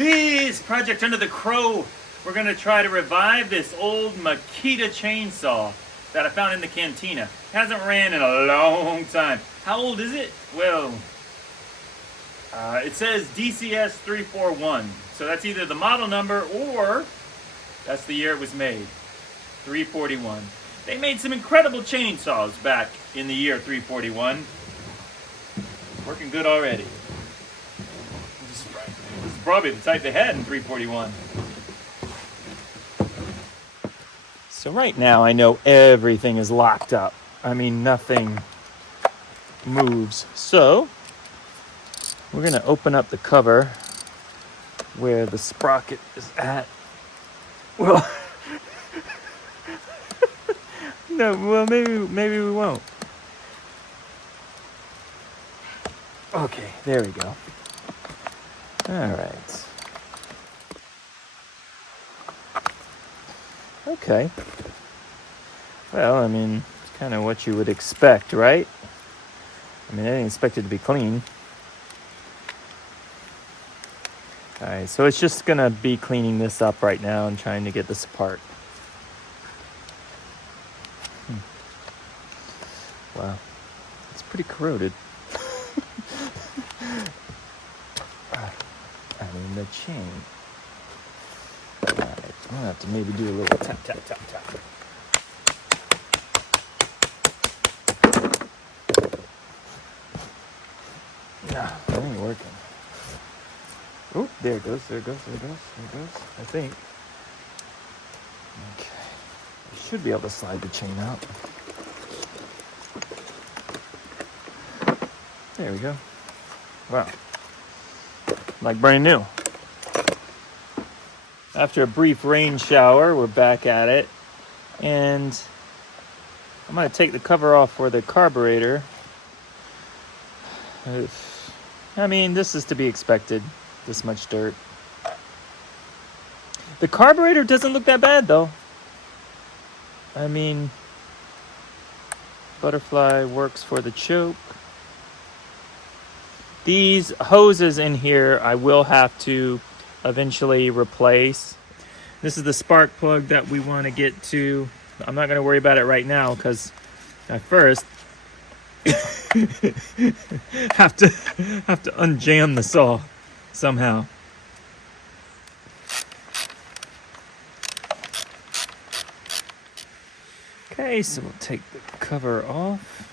This project under the crow, we're gonna try to revive this old Makita chainsaw that I found in the cantina. Hasn't ran in a long time. How old is it? Well, it says DCS 341. So that's either the model number or that's the year it was made. 341. They made some incredible chainsaws back in the year 341. Working good already. This is probably the type they had in 341. So right now I know everything is locked up. I mean, nothing moves. So we're gonna open up the cover where the sprocket is at. Well, no, well, maybe we won't. Okay, there we go. All right. Okay. Well, I mean, it's kind of what you would expect, right? I mean, I didn't expect it to be clean. All right, so it's just gonna be cleaning this up right now and trying to get this apart. Wow, it's pretty corroded. I mean, the chain. All right, I'm gonna have to maybe do a little tap, tap, tap, tap. Nah, that ain't working. Oh, there it goes, there it goes, there it goes, there it goes, I think. Okay. I should be able to slide the chain out. There we go. Wow. Like brand new. After a brief rain shower, we're back at it. And I'm going to take the cover off for the carburetor. I mean, this is to be expected. This much dirt. The carburetor doesn't look that bad though. I mean, butterfly works for the choke. These hoses in here I will have to eventually replace. This is the spark plug that we want to get to. I'm not going to worry about it right now because at first have to unjam the saw somehow. Okay, so we'll take the cover off.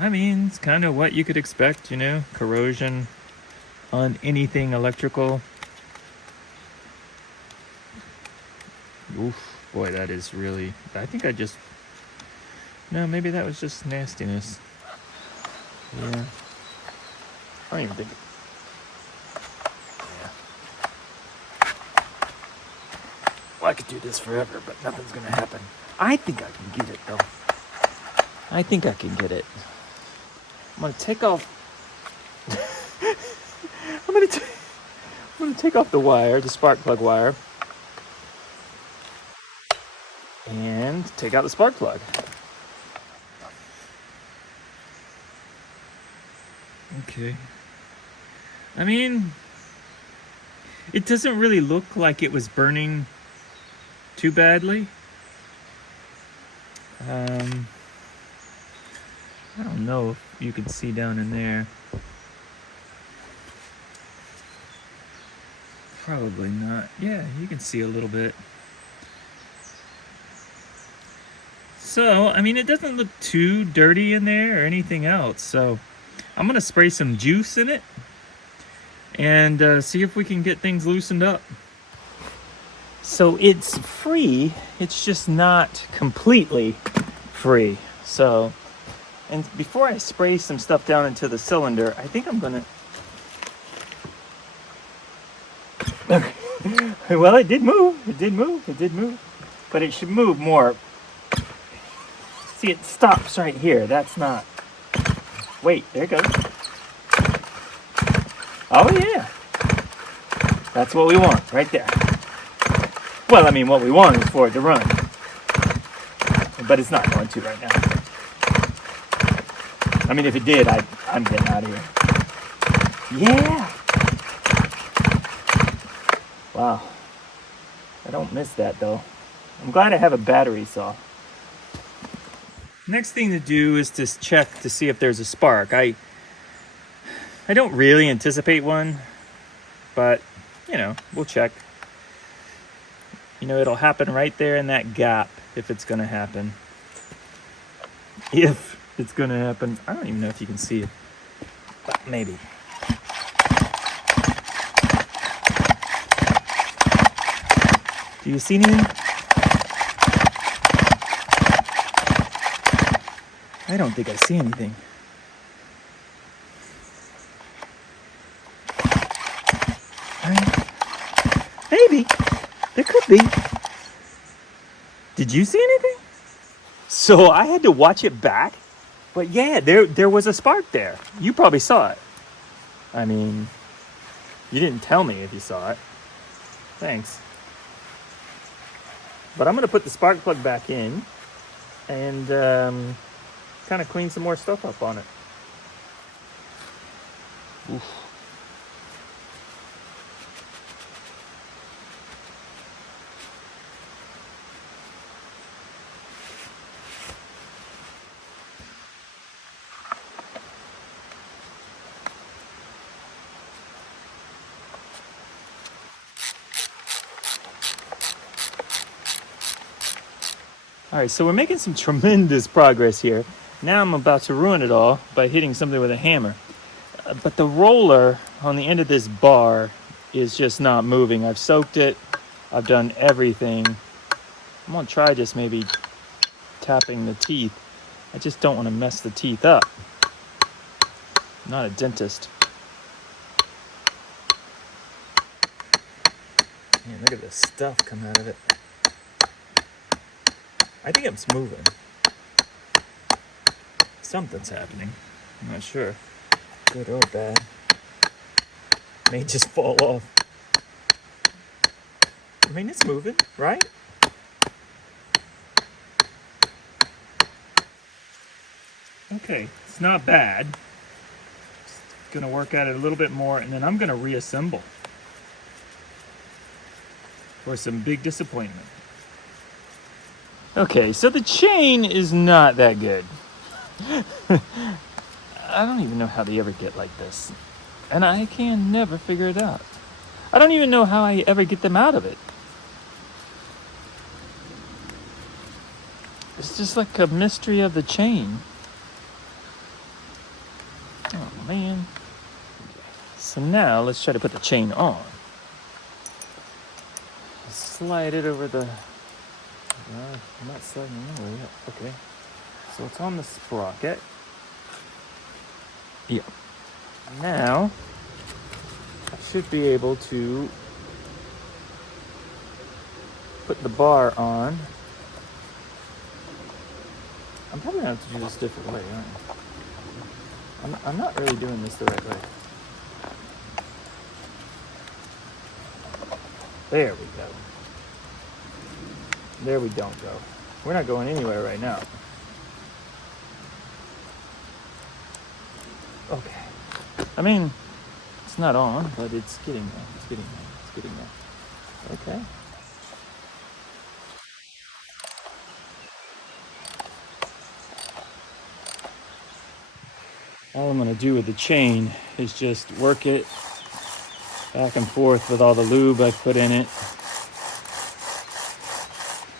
I mean, it's kind of what you could expect, you know, corrosion on anything electrical. Oof, boy, that is really, I think I just, no, maybe that was just nastiness. Yeah. I don't even think. Yeah. Well, I could do this forever, but nothing's gonna happen. I think I can get it though. I think I can get it. I'm gonna take off. I'm gonna take off the wire, the spark plug wire, and take out the spark plug. Okay. I mean, it doesn't really look like it was burning too badly. I don't know if you can see down in there. Probably not. Yeah, you can see a little bit. So, I mean, it doesn't look too dirty in there or anything else. So, I'm going to spray some juice in it and see if we can get things loosened up. So, it's free. It's just not completely free. So, and before I spray some stuff down into the cylinder, I think I'm going to... Well, it did move. It did move. It did move. But it should move more. See, it stops right here. That's not... Wait, there it goes. Oh, yeah. That's what we want, right there. Well, I mean, what we want is for it to run. But it's not going to right now. I mean, if it did, I'm getting out of here. Yeah. Wow. I don't miss that though. I'm glad I have a battery saw. Next thing to do is to check to see if there's a spark. I don't really anticipate one, but you know, we'll check. You know, it'll happen right there in that gap if it's gonna happen. If it's gonna happen. I don't even know if you can see it, but maybe. Do you see anything? I don't think I see anything. Maybe. There could be. Did you see anything? So I had to watch it back. But yeah, there was a spark there. You probably saw it. I mean, you didn't tell me if you saw it. Thanks. But I'm going to put the spark plug back in and kind of clean some more stuff up on it. Oof. All right, so we're making some tremendous progress here. Now I'm about to ruin it all by hitting something with a hammer. But the roller on the end of this bar is just not moving. I've soaked it. I've done everything. I'm gonna try just maybe tapping the teeth. I just don't want to mess the teeth up. I'm not a dentist. Man, look at this stuff come out of it. I think it's moving. Something's happening. I'm not sure. Good or bad. May just fall off. I mean, it's moving, right? Okay, it's not bad. Just gonna work at it a little bit more, and then I'm gonna reassemble. For some big disappointment. Okay, so the chain is not that good. I don't even know how they ever get like this. And I can never figure it out. I don't even know how I ever get them out of it. It's just like a mystery of the chain. Oh, man. So now, let's try to put the chain on. Slide it over the... I'm not sliding anywhere yet. Okay. So it's on the sprocket. Yeah. Now, I should be able to put the bar on. I'm probably going to have to do this a different way, aren't I? I'm not really doing this the right way. There we go. There we don't go. We're not going anywhere right now. Okay. I mean, it's not on, but it's getting there. It's getting there. It's getting there. Okay. All I'm going to do with the chain is just work it back and forth with all the lube I've put in it.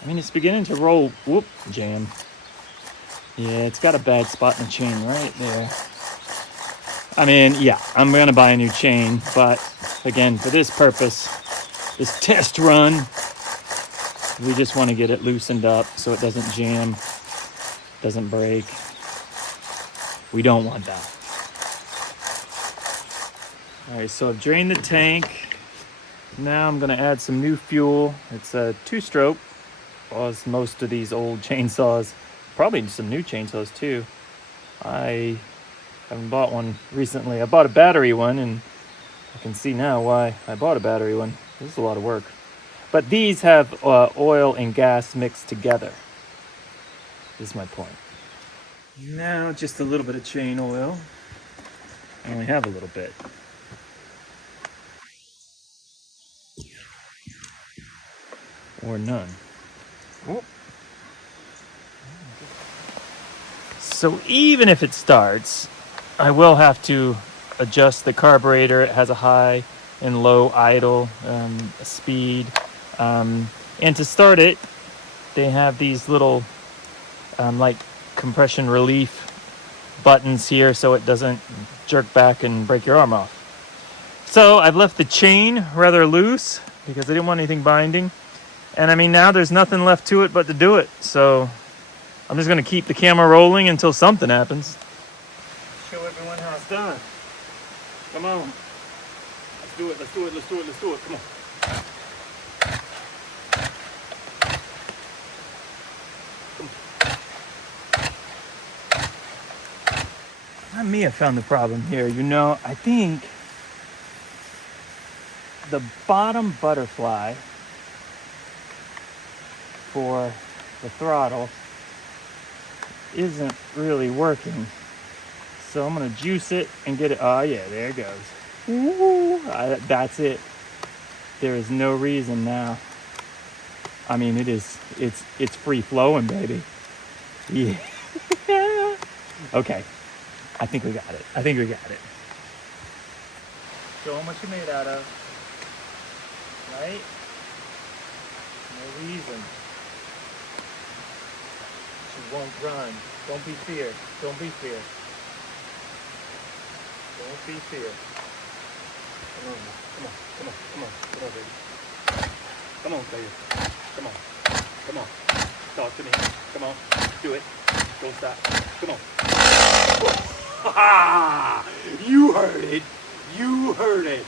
I mean, it's beginning to roll. Whoop, jam. Yeah, it's got a bad spot in the chain right there. I mean, yeah, I'm going to buy a new chain, but again, for this purpose, this test run, we just want to get it loosened up so it doesn't jam, doesn't break. We don't want that. All right, so I've drained the tank. Now I'm going to add some new fuel. It's a 2-stroke, as most of these old chainsaws. Probably some new chainsaws too. I haven't bought one recently. I bought a battery one, and I can see now why I bought a battery one. This is a lot of work. But these have oil and gas mixed together. This is my point. Now just a little bit of chain oil. I only have a little bit. or none. Whoop. So even if it starts, I will have to adjust the carburetor. It has a high and low idle speed. And to start it, they have these little like compression relief buttons here so it doesn't jerk back and break your arm off. So I've left the chain rather loose because I didn't want anything binding. And I mean, now there's nothing left to it but to do it. So I'm just going to keep the camera rolling until something happens. Show everyone how it's done. Come on. Let's do it, let's do it, let's do it, let's do it. Come on. Not me, I found the problem here. You know, I think the bottom butterfly for the throttle isn't really working. So I'm gonna juice it and get it. Oh yeah, there it goes. Ooh, that's it. There is no reason now. I mean, it's free flowing, baby. Yeah. Okay. I think we got it. I think we got it. Show them what you made out of. Right? No reason. She won't run. Don't be fear. Don't be fear. Don't be fear. Come on, come on, come on, come on, come on, baby. Come on, baby. Come on, come on. Talk to me. Come on, do it. Don't stop. Come on. You heard it. You heard it.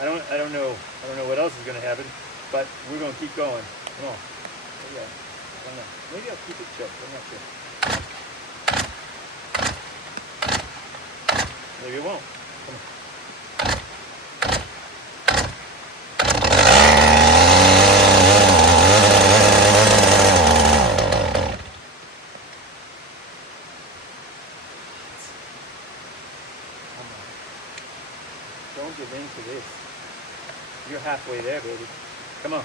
I don't know what else is gonna happen, but we're gonna keep going. Come on. Maybe I don't know. Maybe I'll keep it choked. I'm not sure. Maybe it won't. Come on. Don't give in to this. You're halfway there, baby. Come on.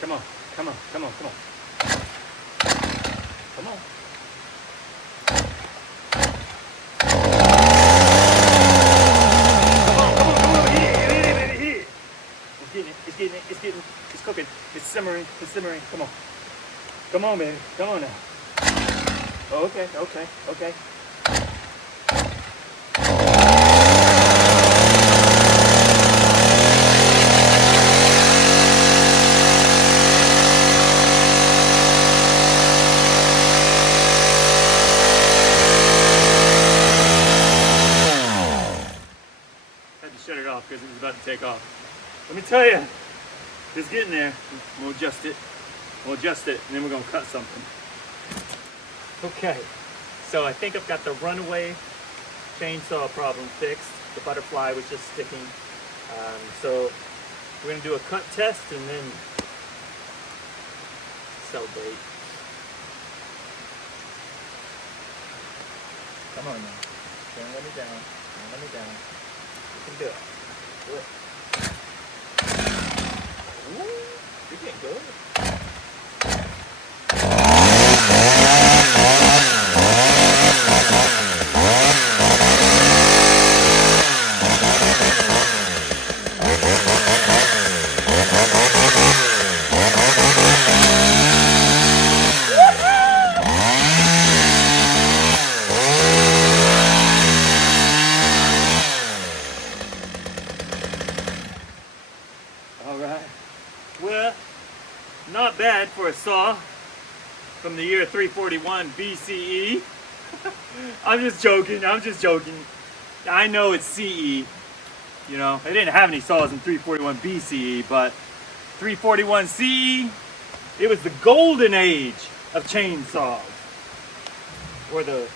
Come on. Come on. Come on. Come on. Come on. It's cooking. It's simmering. It's simmering. Come on. Come on, baby. Come on now. Oh, okay. Okay. Okay. Had to shut it off because it was about to take off. Let me tell you. It's getting there. We'll adjust it. We'll adjust it, and then we're going to cut something. Okay, so I think I've got the runaway chainsaw problem fixed. The butterfly was just sticking. So we're going to do a cut test and then celebrate. Come on now. Don't let me down. Don't let me down. You can do it. Do it. Ooh, you're getting good. Well, not bad for a saw from the year 341 BCE. I'm just joking. I know it's CE. You know, they didn't have any saws in 341 BCE, but 341 CE, it was the golden age of chainsaws. Or the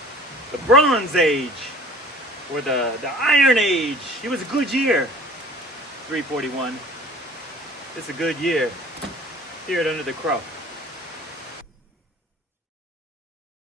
Bronze Age. Or the Iron Age. It was a good year. 341. It's a good year here at Under the Crow.